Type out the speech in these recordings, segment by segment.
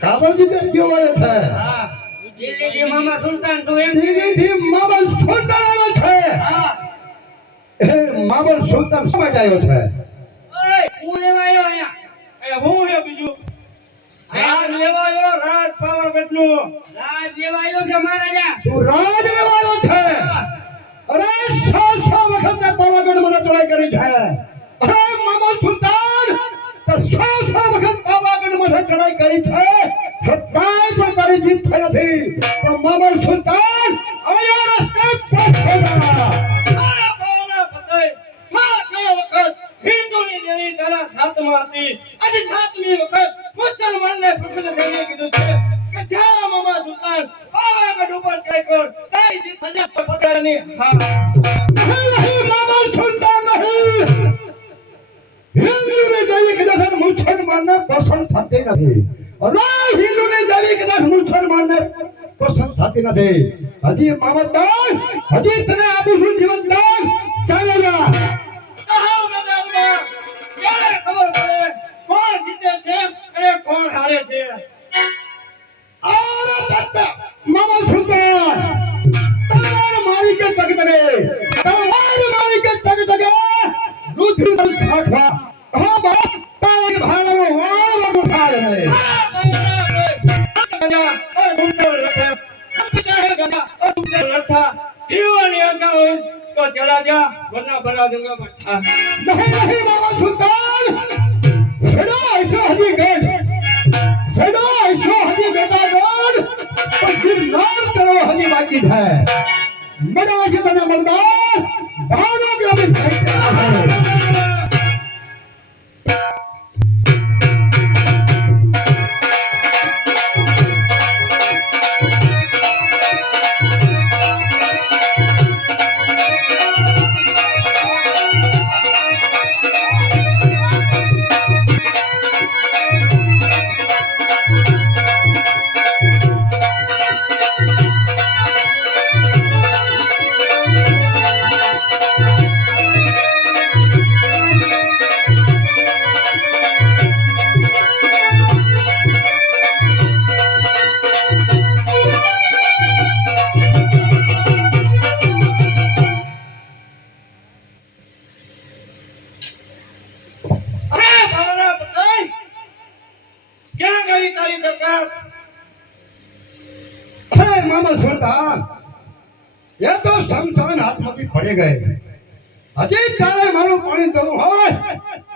કાબલ જીતે કયો આવ્યો છે. હા. દિલ્હીથી મામા સુલતાન છું એમ. દિલ્હીથી માબલ સુલતાન આવે છે. હા. એ માબલ સુલતાન શા આવ્યો છે. ઓય હું લેવા આવ્યો અહીંયા? એ હું હે બીજું? રાજ લેવાયો રાજ પાવાગઢનું રાજ લેવા આવ્યો છે મહારાજા તું રાજ લેવા છે. અરે છ છ વખત તે પાવાગઢ મને તોડાઈ કરી છે અરે મામલ સુલતાન તો છ છ વખત પાવાગઢ મને ચડાઈ કરી છે થઈ નથી. પસંદ કઈ થતી નથી. હિન્દુની દેવી કદાચ મુસલમાનને પસંદ થતી નથી. હજી મામતદાર હજી તને આપું છું જીવનદાન ચાલો જા. ક્યારે ખબર પડે? કોણ જીતે છે અને કોણ હારે છે? અરે પત્તા મામા સુલતાન તમાર મારી કે તગ તગે. તમાર મારી કે તગ તગે. રુધિર ખાખા જીવવાની આશા હોય તો ચલા જા, વરના ભરા દંગા પર નહીં નહીં, બાબા સુલતાન. છેડો આઈશો હજી ગઢ. છેડો આઈશો હજી બેટા ગઢ પણ ગિરનાર ચડવો હજી બાકી છે. મળ્યો છે તને મળદાર ભાવનો કે અરે મામા સુલતાન એ તો સમસાન હાથમાંથી પડી ગઈ. હજી તારે મારું પાણી કરવું હોય,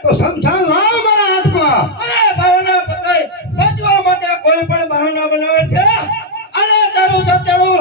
તો સમસાન લાવ મારા હાથમાં. અરે ભાવના પતાઈ બચવા માટે કોઈ પણ બહાના બનાવે છે? અરે તારું જતેડું